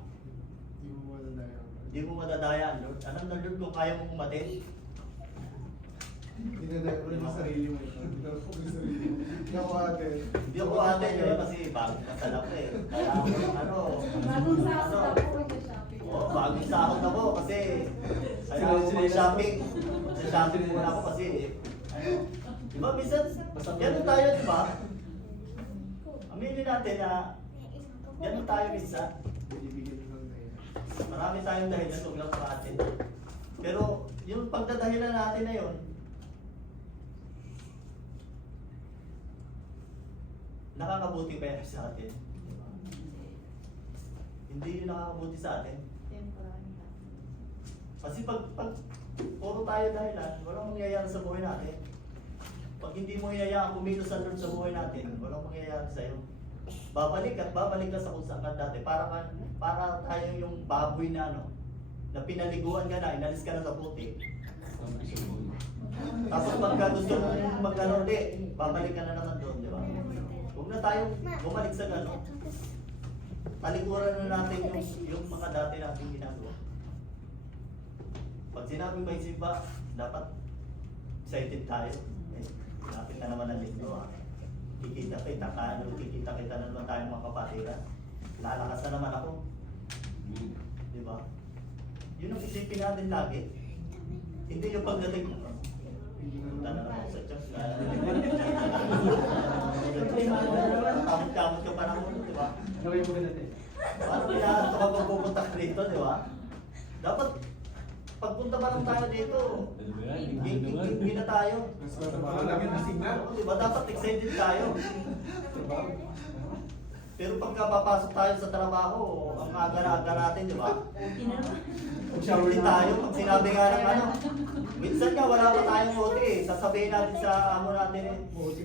Hindi mo madadaya ang Lord. Alam ng Lord kung kaya mo umatin. Dinadaya mo rin yung sarili mo. Hindi ako ate. Hindi ako ate yun kasi bagong kasal ako eh. Kaya Bagong sahod ako mag-shopping. Oo, bagong sahod ako kasi kaya ako mag-shopping. Mag-shopping muna ako kasi di ba, minsan, ganun tayo, di ba? Aminin natin na ganun tayo minsan. Marami tayong dahilan, huwag lang sa atin. Pero yung pagdadahilan natin na yun, nakakabuti ba yan sa atin? Diba? Hindi yun nakakabuti sa atin. Kasi pag puro tayo dahilan, walang mangyayari sa buhay natin. Pag hindi mo hinayaan kumilos sa Lord sa buhay natin, walang mangyayari sa'yo. Babalik at babalik ka sa kung saan ka dati. Para tayo yung baboy na na pinaliguan ka na, inalis ka na sa puti. Tapos pagka gusto mong babalik ka na naman doon, di ba? Huwag na tayong bumalik sa gano'n. Talikuran na natin yung mga dati nating ginagawa. Pag sinabing may simba, dapat excited tayo. Lapit na naman ang linggo. Kikita-kita na naman tayo mga kapatiran. Lalakas na naman ako. Di ba? Yun ang isipin natin lagi. Hindi yung pagdating mo. Punta na naman ako sa church. Kamot-kamot ka pa ng ulo, di ba? Ano kayo mo natin? Parang pinahanto ka pag pupunta ka dito, di ba? Dapat Pagpunta pa lang tayo dito, gigigig na tayo. Mas parang lagi ng signal. Oo, di ba? Dapat excited tayo. Pero pagka papasok tayo sa trabaho, ang aga-aga natin, di ba? Shower tayo, pag sinabi nga ng ano. Minsan nga, wala pa tayong OT eh. Sasabihin natin sa amo natin eh.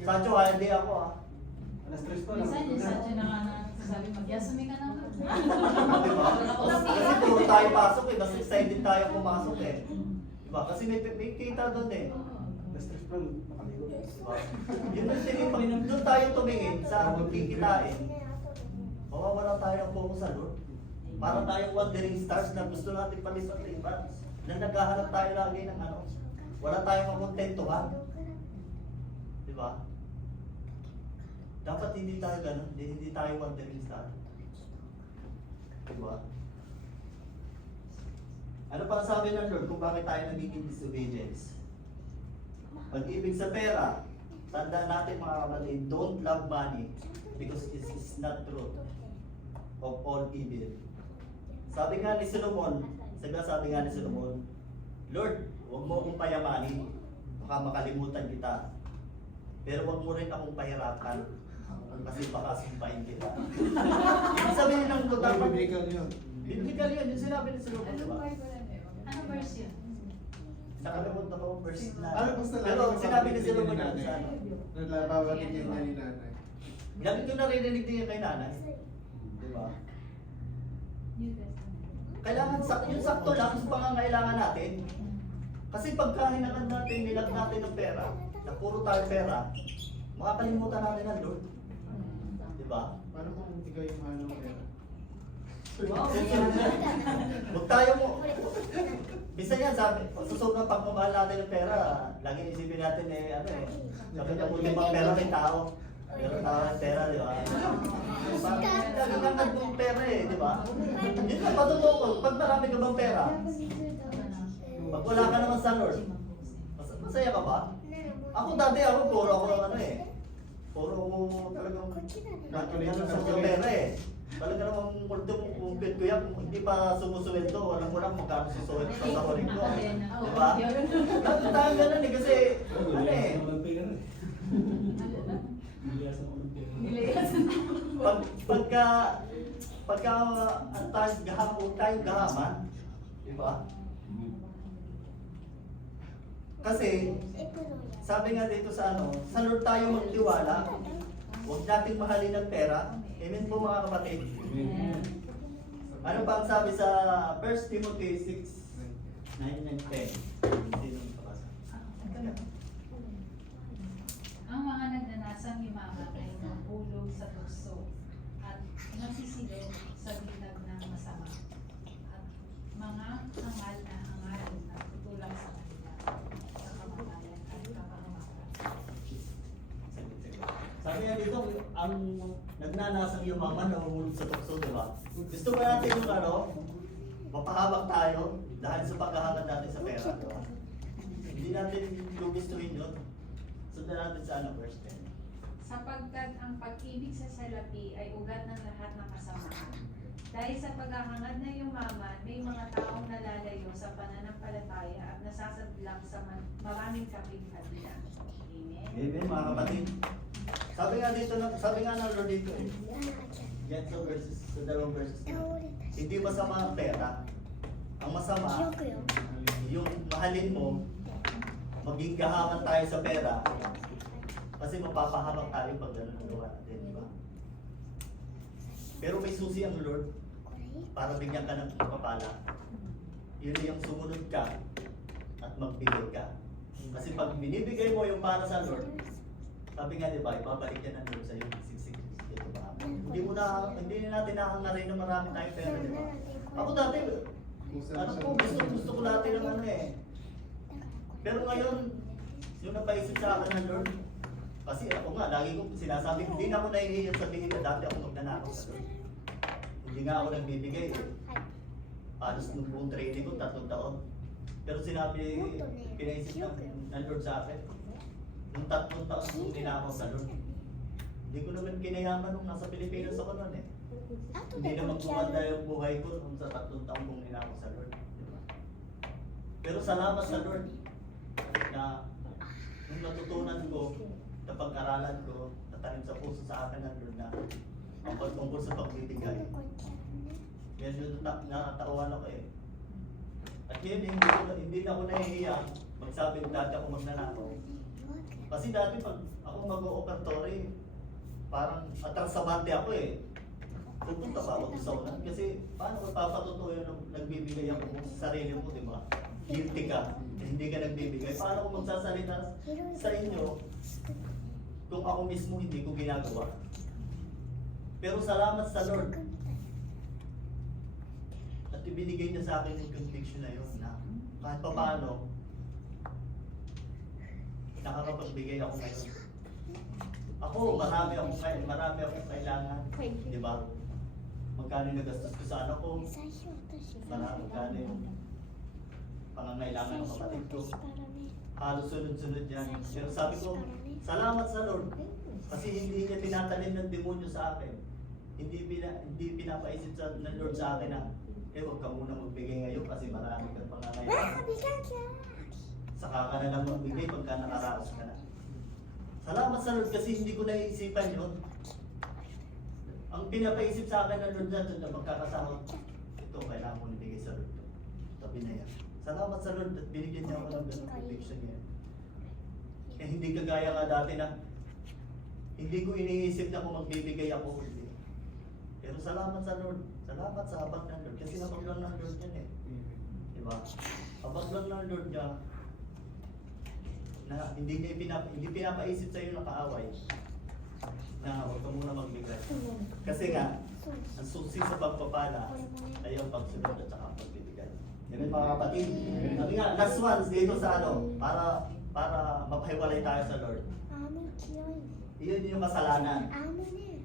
Sancho, hindi ako ah. Alas 3 pa lang. Minsan yung sadya na nga sabi, magyasumi ka na. Di ba? Kasi puro tayo pasok eh. Mas excited tayo pumasok eh. Di ba? Kasi may kita doon eh. Alas 3 pa lang. Nakaligo. Diba? Yun ang tinipag, doon tayo tumingin sa kikitain. Mawawala tayo ng focus sa Lord. Para tayong wandering stars na gusto natin palipat-lipat. Na naghahanap tayo lagi ng ano. Wala tayong makontentuhan. Di ba? Dapat hindi tayo ganun. Hindi tayo wandering star. Di ba? Ano pa ang sabi ng Lord kung bakit tayo nagiging disobedience? Pag-ibig sa pera, tandaan natin mga kapatid, don't love money because it is not truth of all evil. Sabi nga ni Solomon, sabi nga ni Solomon, Lord, huwag mo akong payamanin, baka makalimutan kita. Pero huwag mo rin akong pahirapan, kasi baka sumpahin kita. Ibig sabihin ng total, Biblical yun. biblical yun, yung sinabi ni Solomon, di ba? Ano verse yun? Nakalimutan ko verse na. Ano basta Pero sinabi ni Solomon yun sa ano. Naglabawatin niya ni nanay. Lagi ko naririnig din yung kay nanay. Di ba? New Testament. Kailangan yung sakto lang sa pangangailangan natin. Kasi pagka hinangad natin, nilag natin ng pera, na puro tayo pera, makakalimutan natin ang Lord. Di ba? Paano kung ikaw yung mahal ng pera? Huwag tayo mo. Bisa yan, sabi, sa sobrang pagmamahal natin ng pera, lagi isipin natin eh, ano eh, sabi niya kung limang pera may tao. Pero tao ng pera, di ba? Parang nagagangad mo yung pera eh, di ba? Yun lang, patotoo ko, pag marami ka bang pera, pag wala ka naman sa Lord, masaya ka ba? Ako dati, puro ako ng ano eh. Puro ako talagang natulihan sa pera eh. Talaga namang multo kung pit ko yan, kung hindi pa sumusuweldo, alam mo lang magkano susuweldo sa sawarin ko. Di ba? Dati tayo ganun eh, kasi ano eh, Walang pera eh. Nilayasan ko ng pera. pagka ang tayong gahaman, di ba? Kasi, sabi nga dito sa ano, sa Lord tayo magtiwala, huwag nating mahalin ang pera. Amen po mga kapatid. Amen. Ano pa ang sabi sa 1 Timothy 6, 9 and 10? Sino makabasa? Ang mga nagnanasang yumaman ay nahulog sa tukso at nasisilog sa bitag ng masama at mga hangal na hangarin na tutulak sa kanila sa kamatayan at kapahamakan. Sabi nga dito, ang nagnanasang yumaman nahulog sa tukso, di ba? Gusto ba natin yung ano, mapahabak tayo dahil sa paghahangad natin sa pera, di ba? Hindi natin gugustuhin yun. Sundan natin sa ano, verse 10. Sapagkat ang pag-ibig sa salapi ay ugat ng lahat ng kasamaan. Dahil sa paghahangad na yumaman, may mga taong nalalayo sa pananampalataya at nasasadlang sa maraming kapigkadian. Amen. Amen, mga kapatid. Sabi nga dito, sabi nga ng Lord dito eh. Yan sa verses, sa dalawang verses na. Hindi masama ang pera. Ang masama, yung mahalin mo, maging gahaman tayo sa pera. Kasi mapapahamak tayo pag gano'n ang gawa natin, di ba? Pero may susi ang Lord para bigyan ka ng pagpapala. Yun yung sumunod ka at magbigay ka. Kasi pag binibigay mo yung para sa Lord, sabi nga di ba, ibabalik yan ng Lord sa iyo. Siksik. Ito ba? Hindi natin nakangarin na marami tayong pera, di ba? Ako dati, ano po, gusto ko natin ng ano eh. Pero ngayon, yung napaisip sa akin ng Lord, kasi ako nga, lagi ko sinasabi, hindi na ako nahihiyan sabihin na dati ako magnanakaw sa Lord. Hindi nga ako nagbibigay eh. Alos nung buong training ko, 3 taon. Pero sinabi, pinaisip ng Lord sa akin, nung 3 taon kong ninakaw sa Lord. Hindi ko naman kinayaman nung nasa Pilipinas ako nun eh. Hindi naman kumanda yung buhay ko nung sa 3 taon kong ninakaw sa Lord. Diba? Pero salamat sa Lord na nung natutunan ko, napag-aralan ko, natanim sa puso sa akin ng Lord na ang pagtungkol sa pagbibigay. Yan yung nakatawan ako eh. At yun, hindi na ako nahihiya magsabi ng dati ako magnanakaw. Kasi dati pag ako mag-o-operatory, parang atrasabante ako eh. Pupunta pa ako sa ulan. Kasi paano ko papatutuo yun nung nagbibigay ako sa sarili mo, di ba? Guilty ka, hindi ka nagbibigay. Paano ko magsasalita sa inyo kung ako mismo hindi ko ginagawa? Pero salamat sa Lord. At ibinigay niya sa akin yung conviction na yun na kahit pa paano, nakakapagbigay ako ngayon. Ako, marami akong kailangan. Di ba? Magkano yung nagastos ko sa anak ko? Magkano yung pangangailangan ng kapatid ko? Halos sunod-sunod yan. Pero sabi ko, salamat sa Lord. Kasi hindi niya tinatanim ng demonyo sa akin. Hindi pinapaisip ng Lord sa akin na, huwag ka muna magbigay ngayon kasi marami kang pangangailangan. Saka ka na lang magbigay pagka nakaraos ka na. Salamat sa Lord kasi hindi ko naisipan yun. Ang pinapaisip sa akin ng Lord na magkakasama, ito kailangan mo nibigay sa Lord. Tabi na yan. Salamat sa Lord at binigyan niya ako ng ganong conviction niya. Eh hindi kagaya nga dati na hindi ko iniisip na kung magbibigay ako. Hindi. Pero salamat sa Lord. Salamat sa habag ng Lord. Kasi habag lang ng Lord yan eh. Diba? Habag lang ng Lord niya na hindi pinapaisip sa iyo na kaaway na huwag ka muna magbigay. Kasi nga, ang susi sa pagpapala ay ang pagsunod at saka pagbibigay. Yan mga kapatid. Sabi nga, last ones dito sa ano, para mapahiwalay tayo sa Lord. Iyon yung kasalanan.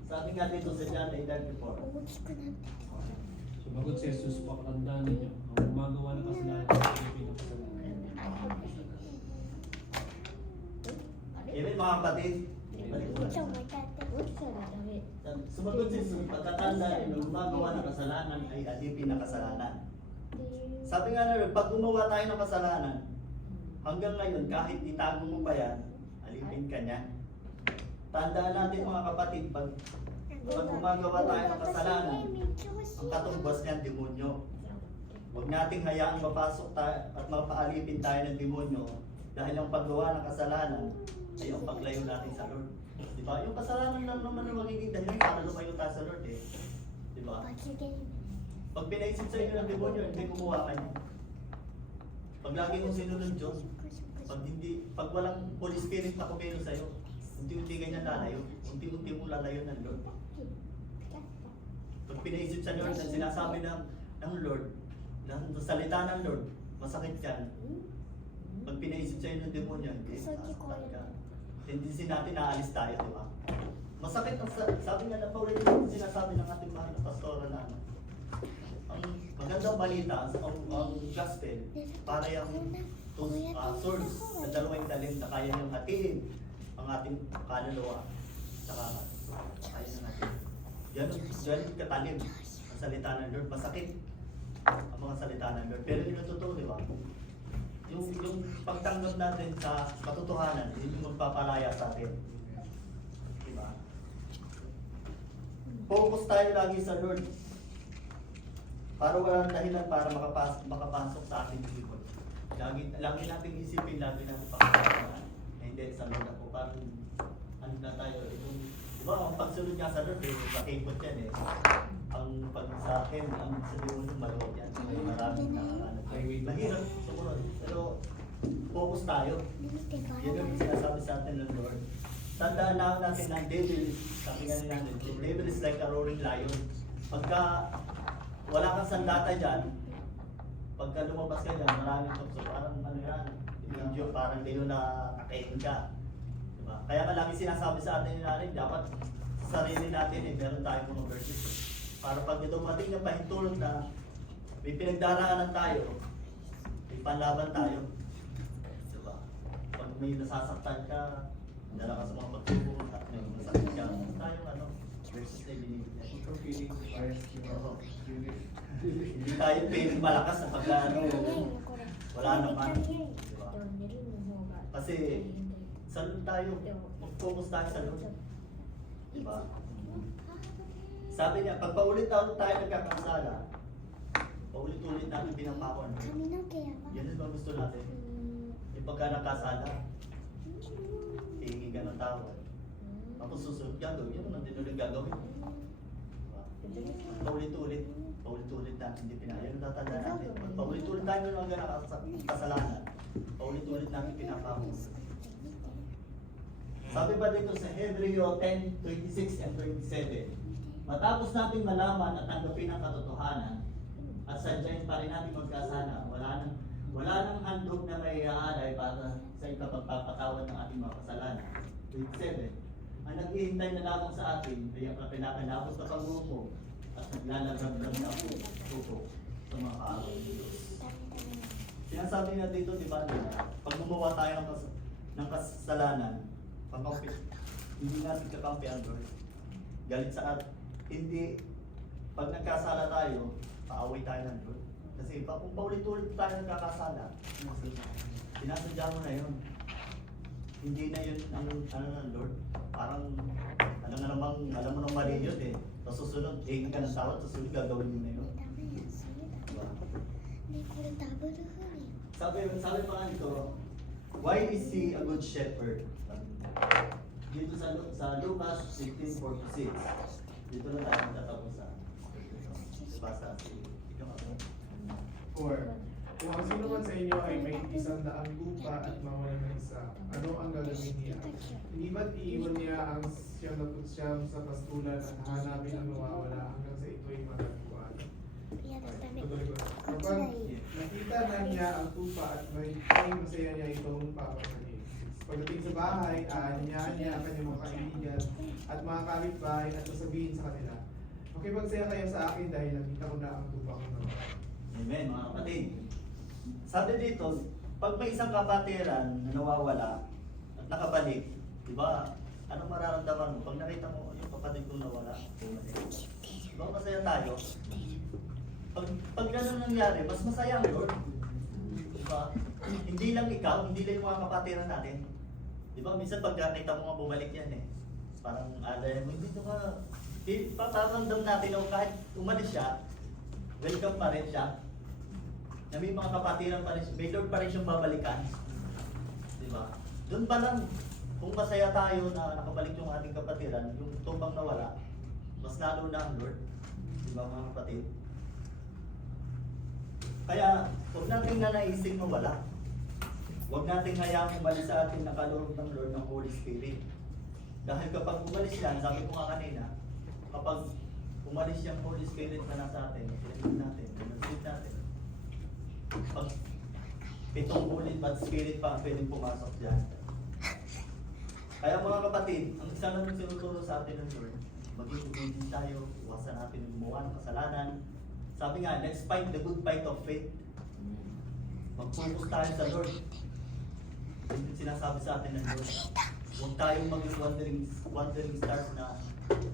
Sabi nga dito sa John 8:34. Sumagot si Jesus, pakatandaan ninyo, ang gumagawa ng kasalanan ay pinapasalanan. Amen mga kapatid. Sumagot si Jesus, pagkatanda nyo, gumagawa ng kasalanan ay alipin na kasalanan. Sabi nga na, pag gumawa tayo ng kasalanan, hanggang ngayon, kahit itago mo pa yan, alipin ka niya. Tandaan natin mga kapatid, pag gumagawa tayo ng kasalanan, ang katumbas niyan, demonyo. Huwag nating hayaang mapasok tayo at mapaalipin tayo ng demonyo dahil ang paggawa ng kasalanan ay ang paglayo natin sa Lord. Diba? Yung kasalanan lang naman ang magiging dahilan para lumayo tayo sa Lord eh. Diba? Pag pinaisip sa inyo ng demonyo, hindi kumuha ka niya. Pag lagi mong sinunod Diyos, pag walang Holy Spirit na kumelo sa'yo, unti-unti ganyan lalayo. Unti-unti mo lalayo ng Lord. Pag pinaisip sa Lord, ang sinasabi ng Lord, ng salita ng Lord, masakit yan. Pag pinaisip sa'yo ng demonyo, hindi, masakit ka. Hindi natin naalis tayo, di ba? Masakit ang sabi nga na paulit yung sinasabi ng ating mahal na pastora na ang magandang balita, ang gospel, para yung swords na dalawang talim na kaya niyang hatiin ang ating kaluluwa. Saka kaya na natin. Yan katalim ang salita ng Lord. Masakit ang mga salita ng Lord. Pero yun ang totoo, di ba? Yung pagtanggap natin sa katotohanan, yun yung magpapalaya sa atin. Diba? Focus tayo lagi sa Lord. Para walang dahilan para makapasok sa ating likod. Lagi natin isipin, lagi natin pakakaroon. Hindi, sa Lord ako. Parang ano na tayo. Diba, ang pagsunod nga sa Lord, makipot yan eh. Ang pag sa akin, ang sabihin mo maluwag yan. May maraming nakakanap. Mahirap sumunod. Pero focus tayo. Yan yung sinasabi sa atin ng Lord. Tandaan na natin na devil, sabi nga nila natin, the devil is like a roaring lion. Pagka wala kang sandata dyan, pagka lumabas ka dyan, maraming tukso. Parang ano yan, video, parang hindi na kakain ka. Diba? Kaya nga lagi sinasabi sa atin natin, dapat sa sarili natin meron tayong mga verses. Para pag dumating ng pahintulot na may pinagdaraanan tayo, may panlaban tayo. Diba? Pag may nasasaktan ka, dala ka sa mga pagsubok, at may masakit ka, tayong ano, versus na binibigyan. Hindi tayo piling malakas na pagka ano, Wala naman. Di ba? Kasi sa Lord tayo, mag-focus tayo sa Lord. Di ba? Sabi niya, pag paulit-ulit tayo nagkakasala, paulit-ulit natin pinapako. Yan din ba gusto natin? Yung pagka nakasala, hihingi ka ng tawad. Tapos susunod gagawin, yun ang din ulit gagawin. Paulit-ulit, paulit-ulit natin hindi pinapako. Yan ang tatandaan natin. Pag paulit-ulit tayo ng mga kasalanan, paulit-ulit natin pinapako. Sabi ba dito sa Hebreo 10:26 and 27, matapos natin malaman at tanggapin ang katotohanan at sadyain pa rin natin magkasala, wala nang handog na may aalay para sa ikapagpapatawad ng ating mga kasalanan. 27, ang naghihintay na lamang sa atin ay ang kapinakalabot na pagmumo at naglalagablag na puso sa mga kaaway ng Diyos. Sinasabi niya dito, di ba, pag gumawa tayo ng kasalanan, pangkampit, hindi natin kakampi ang Lord. Galit sa at hindi, pag nagkasala tayo, paaway tayo ng Lord. Kasi kung paulit-ulit tayo nagkakasala, sinasadya mo na yun. Hindi na yun ang ano ng Lord. Parang, alam mo nang mali yun eh. Tapos susunod, ka ng tawad, susunod gagawin mo na yun. Diba? Sabi pa nga dito, why is he a good shepherd? Dito sa Lucas 15:46. Dito na tayo magtatapusan. Basta Or, kung ang sino man sa inyo ay may 100 lupa at mawala ng isa, ano ang gagawin niya? Hindi ba't iiwan niya ang siyam sa pastulan at hanapin ang nawawala hanggang sa ito'y matagpuan? Tuloy ko. Kapag nakita na niya ang tupa at may masaya niya itong papasanin. Pagdating sa bahay, aanyahan niya ang kanyang mga kaibigan at mga kapitbahay at sasabihin sa kanila, makipagsaya kayo sa akin dahil nakita ko na ang tupa ko naman. Amen, mga kapatid. Sabi dito, pag may isang kapatiran na nawawala at nakabalik, di ba, anong mararamdaman mo? Pag nakita mo yung kapatid ko nawala, bumalik. Di ba masaya tayo? Pag gano'n nangyari, mas masaya ang Lord. Di ba? Hindi lang ikaw, hindi lang yung mga kapatiran natin. Di ba, minsan pag nakita mo nga bumalik yan eh. Parang alay mo, hindi ito ka, paparamdam natin o kahit umalis siya, welcome pa rin siya. Na may mga kapatiran pa rin, may Lord pa rin siyang babalikan. Di ba? Doon pa lang, kung masaya tayo na nakabalik yung ating kapatiran, yung tumbang nawala, mas lalo na ang Lord. Di ba mga kapatid? Kaya, huwag natin nanaising mawala. Huwag natin hayaang umalis sa atin na kaloob ng Lord ng Holy Spirit. Dahil kapag umalis yan, sabi ko nga kanina, kapag umalis yung Holy Spirit na nasa atin, pinag natin, pinag natin, pag 7 ulit bad spirit pa ang pwedeng pumasok dyan. Kaya mga kapatid, ang isa naman sinuturo sa atin ng Lord, maging obedient tayo, iwasan natin yung gumawa ng kasalanan. Sabi nga, let's fight the good fight of faith. Mag-focus tayo sa Lord. Yung sinasabi sa atin ng Lord. Huwag tayong maging wandering stars na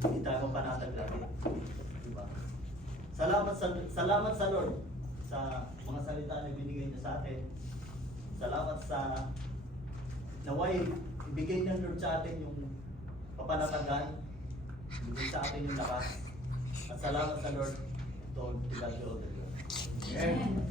hindi tayo mapanatag lagi. Diba? Salamat sa Lord sa mga salita na binigay niya sa atin. Salamat sa naway ibigay ng Lord sa atin yung kapanatagan, ibigay sa atin yung lakas. At salamat sa Lord. To God be all the glory. Amen.